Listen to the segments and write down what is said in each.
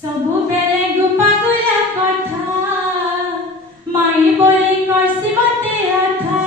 ସବୁବେଳେ ଗୁପାଗୁଲା କଥା ମାଇ ବୋଲି କର୍ସି ମତେ ଅଥା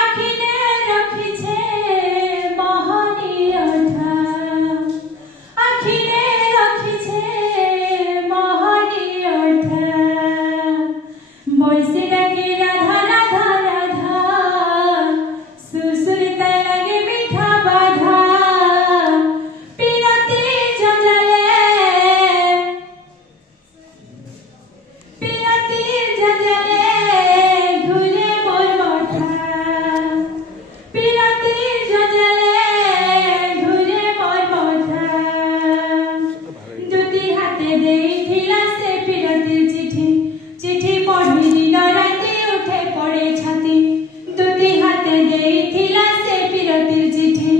ଆଖିରେ ରଖିଛେ ମହନି ଅଧା ଆଖିରେ ରଖିଛେ ମହନି ଅଧା ବୈଶୀ ଲାଗି ରାଧା ରାଧା ରାଧା ସୁରସୁରିତା ଲାଗେ ମିଠା ବାଧା ପିରତି ଜଞ୍ଜାଲେ ঘুরে মোর মঠা পিরতি জঞ্জালে ঘুরে মোর মঠা দুটি হাতে ଦେଇଥିଲା ସେ ପିରତି ଚିঠি চিঠি পঢ়ি দিন রাতে উঠে পড়ে ছাতি দুটি হাতে ଦେଇଥିଲା ସେ ପିରତି চিঠি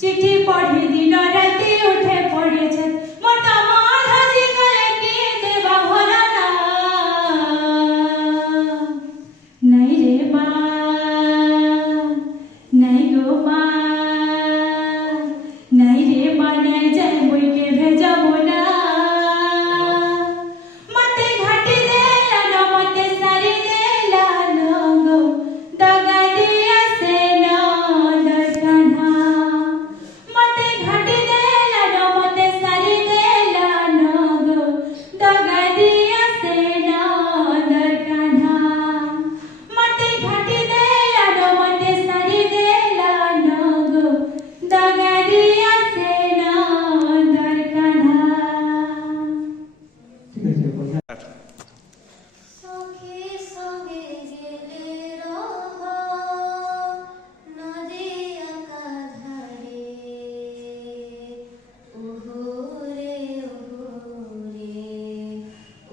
চিঠি পঢ়ি দিন রাতে উঠে পড়ে ছাতি মোটা মাধা জিগরে কি দেবা ভরা नहीं रे माँ नहीं गो माँ नहीं रे माँ नहीं जाए बोई के भेजा बोना मते घाटी देला न मते सारी देला न गो दगा दिया से न डरकाना मते घाटी देला न मते सारी देला न गो दगा दिया से न डरकाना मते घाटी देला न मते सारी देला न गो दगा दिया से न डरकाना সখী সঙ্গে গেলে রহ নদী আকাধারে ওহরে ওহরে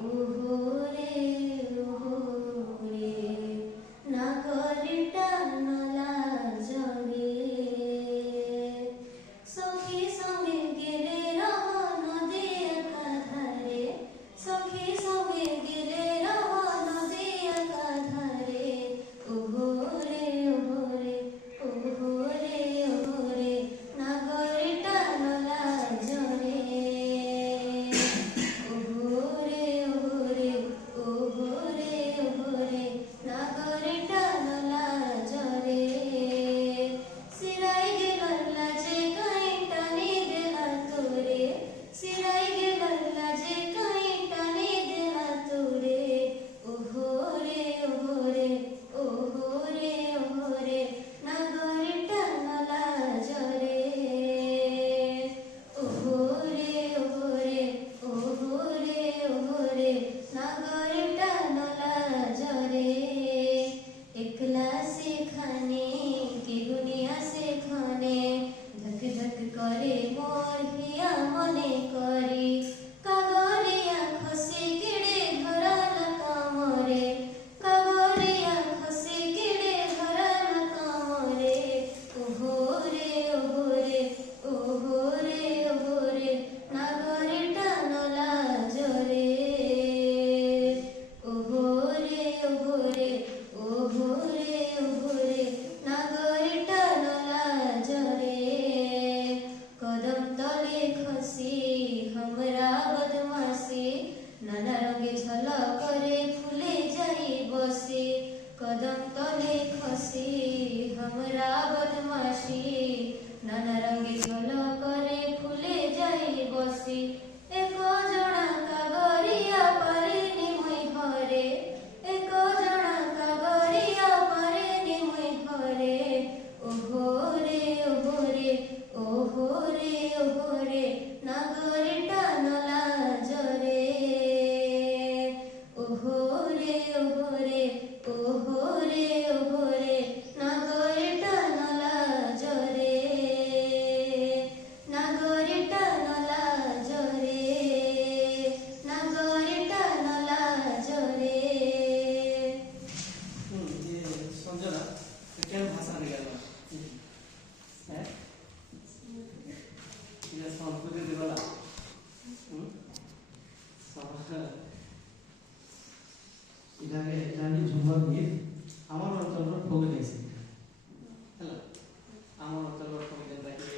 ওহরে ওহরে নাগরিটা নলা জরে সখী সঙ্গে গেলে রহ নদী আকাধারে সখী সঙ্গে গেলে রহ নদী আকাধারে ওহরে ওহরে ওহরে ওহরে নাগরিটা নলা জরে ওহরে ওহরে ওহরে ওহরে নাগরিটা নলা জরে সিরাই গেলা যে কাইটানি দেলা তোরে সিরাই গেলা যে কাইটানি দেলা তোরে ওহরে ওহরে ওহরে ওহরে নাগরিটা নলা জরে ওহরে ওহরে ওহরে ওহরে নাগরিটা নলা জরে একলা से खाने के दुनिया से खाने धक धक करे मोर हिया मने करी कागरिया खसे किड़े धरल कामरे कागरिया खसे किड़े धरल कामरे ओहोरे ओहोरे ओहोरे ओहोरे नागरिटा नला जरे ओहोरे ओहोरे ओहोरे ओहोरे नागरिटा नला जरे कदम तले खसी हमरा बदमाशी नाना रंगे झलक करे फूले जाई बसी कदम तले खसी हमरा बदमाशी नाना रंगे झलक करे फूले जाई बसी एक जणा कागरिया पारेनी मुई हरे एक जणा कागरिया पारेनी मुई हरे ओहोरे ओहोरे ओहोरे ओहोरे नागरिटा नला जरे ओहोरे ओहोरे ओहोरे ओहोरे नागरिटा नला जरे नागरिटा नला जरे नागरिटा नला जरे ये संजना क्या भाषा निकालना है ये संस्कृति देवला इधारे इधानी झुमर गीत আমার অঞ্চলৰ ফোক গাইছে হ্যালো আমার অঞ্চলৰ ফোক গাইছে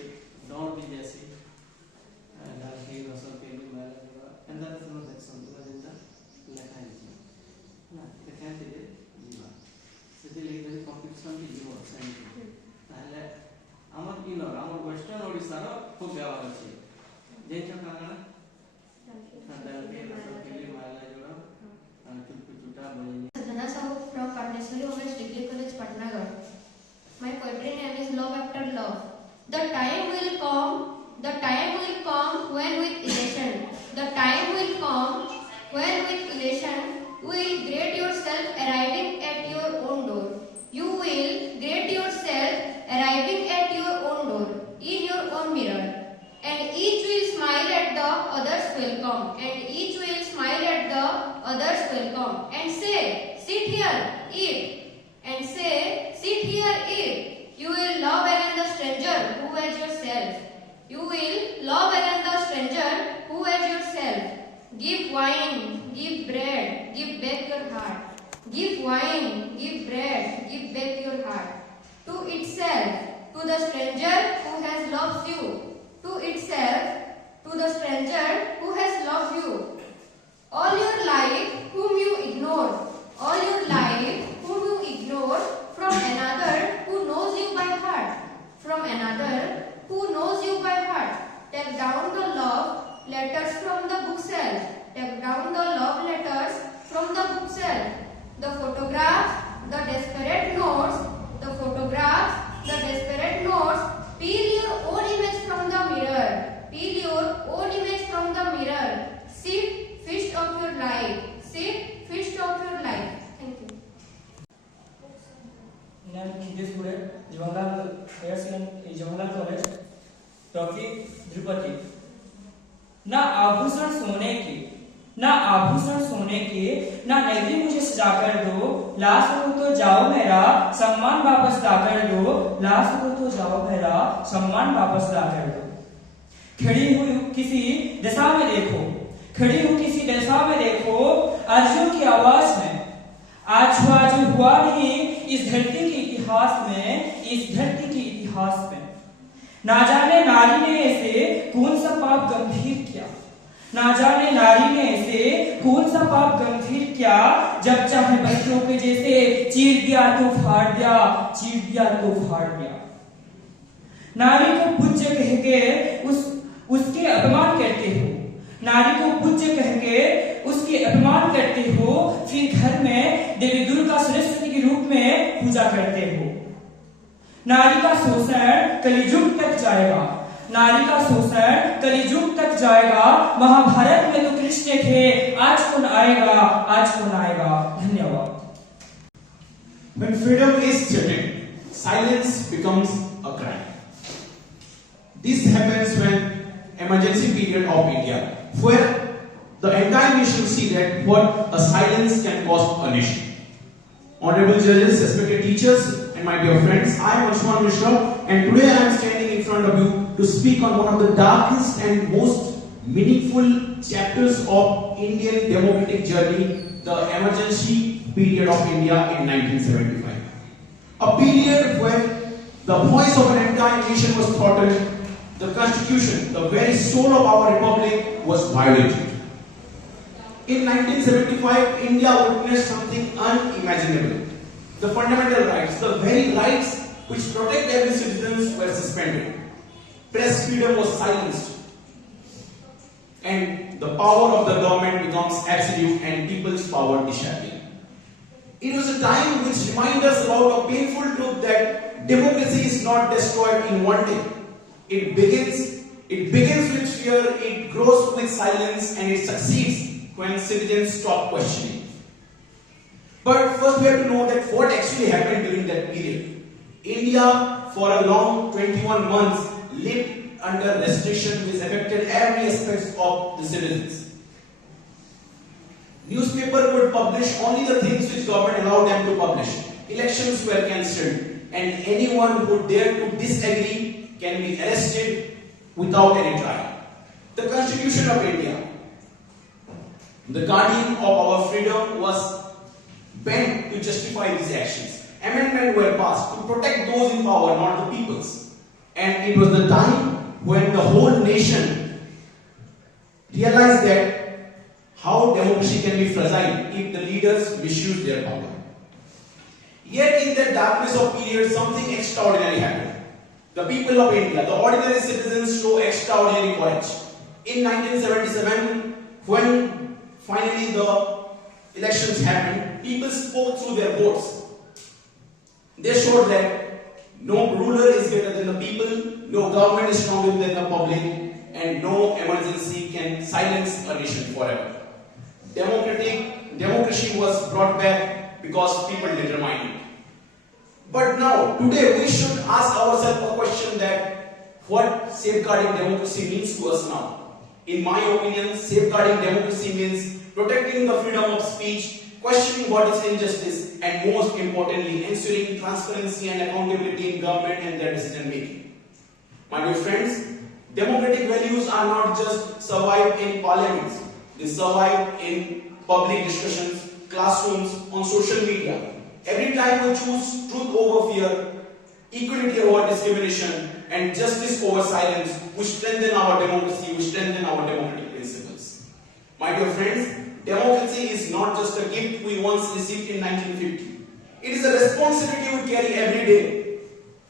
ডৰ বিদেশী ডাকি রসন পেনি মারা when with elation you will greet yourself arriving at your own door. You will greet yourself arriving at your own door in your own mirror. And each will smile at the other's welcome. And each will smile at the other's welcome. And say, sit here, eat. And say, sit here, eat. You will love again the stranger who as yourself. You will love again the stranger who as yourself. Give wine, give bread, give back your heart. Give wine, give bread, give back your heart. To itself, to the stranger who has loved you. To itself, to the stranger who has loved you. All your life whom you ignored. All your life whom you ignored from another who knows you by heart. From another who knows you by heart. Take down the love letters from the bookshelf. Take down the love letters from the bookshelf. The photographs, the desperate notes, the photographs, the desperate notes. Peel your own image from the mirror. Peel your own image from the mirror. Sit, feast of your life. Sit, feast of your life. Thank you. नाम खिदेशपुरे Jawaharlal college topic ध्रुपदी। ना आभूषण सोने के, ना आभूषण सोने के, ना नगरी मुझे सजा कर दो, लाश को तो जाओ मेरा सम्मान वापस ला कर दो, लाश को तो जाओ मेरा सम्मान वापस ला कर दो। खड़ी हुई किसी दशा में देखो, खड़ी हुई किसी दशा में देखो, अर्जुन की आवाज में आज हुआ नहीं इस धरती के इतिहास में, इस धरती के इतिहास में। ना जाने नारी ने ऐसे कौन सा पाप गंभीर किया, ना जाने नारी ने ऐसे कौन सा पाप गंभीर किया, जब चाहे बच्चों के जैसे चीर दिया तो फाड़ दिया, चीर दिया तो फाड़ दिया। नारी को पूज्य कह के उसके अपमान करते हो, नारी को पूज्य कह के उसके अपमान करते हो, फिर घर में देवी दुर्गा सरस्वती के रूप में पूजा करते हो। नारी का शोषण कलियुग तक जाएगा, नारी का शोषण कलियुग तक जाएगा। महाभारत में तो कृष्ण थे, आज कौन आएगा, आज कौन आएगा। धन्यवाद। When freedom is threatened, silence becomes a crime. This happens when emergency period of India, where the entire nation see that what a silence can cost a nation. Honorable judges, respected teachers, and my dear friends, I am Anshuman Mishra, and today I am standing in front of you to speak on one of the darkest and most meaningful chapters of Indian democratic journey, the emergency period of India in 1975. A period when the voice of an entire nation was throttled, the constitution, the very soul of our republic, was violated. In 1975, India witnessed something unimaginable. The fundamental rights, the very rights which protect every citizen, were suspended. Press freedom was silenced. And the power of the government becomes absolute and people's power disappears. It was a time which reminds us about a painful truth that democracy is not destroyed in one day. It begins with fear, it grows with silence, and it succeeds when citizens stop questioning. But first we have to know that what actually happened during that period. India, for a long 21 months, lived under restriction which affected every aspect of the citizens. Newspaper could publish only the things which government allowed them to publish. Elections were cancelled, and anyone who dared to disagree can be arrested without any trial. The Constitution of India, the guardian of our freedom, was bent to justify these actions. Amendments were passed to protect those in power, not the peoples. And it was the time when the whole nation realized that how democracy can be fragile if the leaders misuse their power. Yet in the darkness of period, something extraordinary happened. The people of India, the ordinary citizens, show extraordinary courage. In 1977, when finally the elections happened, people spoke through their votes. They showed that no ruler is greater than the people, no government is stronger than the public, and no emergency can silence a nation forever. democracy was brought back because people determined it. But now, today, we should ask ourselves a question that what safeguarding democracy means to us now. In my opinion, safeguarding democracy means protecting the freedom of speech, questioning what is injustice, and most importantly, ensuring transparency and accountability in government and their decision making. My dear friends, democratic values are not just survived in parliaments, they survive in public discussions, classrooms, on social media. Every time we choose truth over fear, equality over discrimination, and justice over silence, we strengthen our democracy, we strengthen our democratic principles. My dear friends, democracy is not just a gift we once received in 1950. It is a responsibility we carry every day.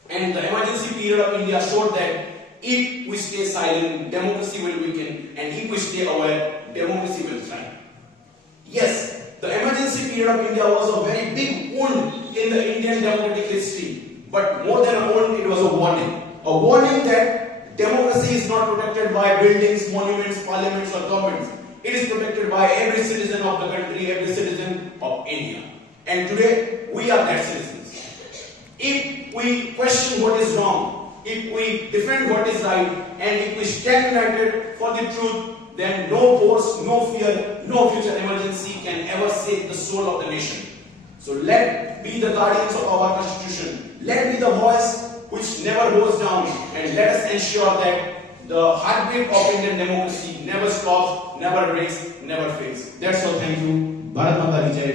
And the emergency period of India showed that if we stay silent, democracy will weaken, and if we stay aware, democracy will thrive. Yes, the emergency period of India was a very big wound in the Indian democratic history. But more than a wound, it was a warning. A warning that democracy is not protected by buildings, monuments, parliaments, or governments. It is protected by every citizen of the country, every citizen of India. And today, we are that citizens. If we question what is wrong, if we defend what is right, and if we stand united for the truth, then no force, no fear, no future emergency can ever save the soul of the nation. So let be the guardians of our constitution. Let be the voice which never goes down, and let us ensure that the heartbeat of Indian democracy never stops, never breaks, never fails. That's all. Thank you. Bharat Mata Ki Jai.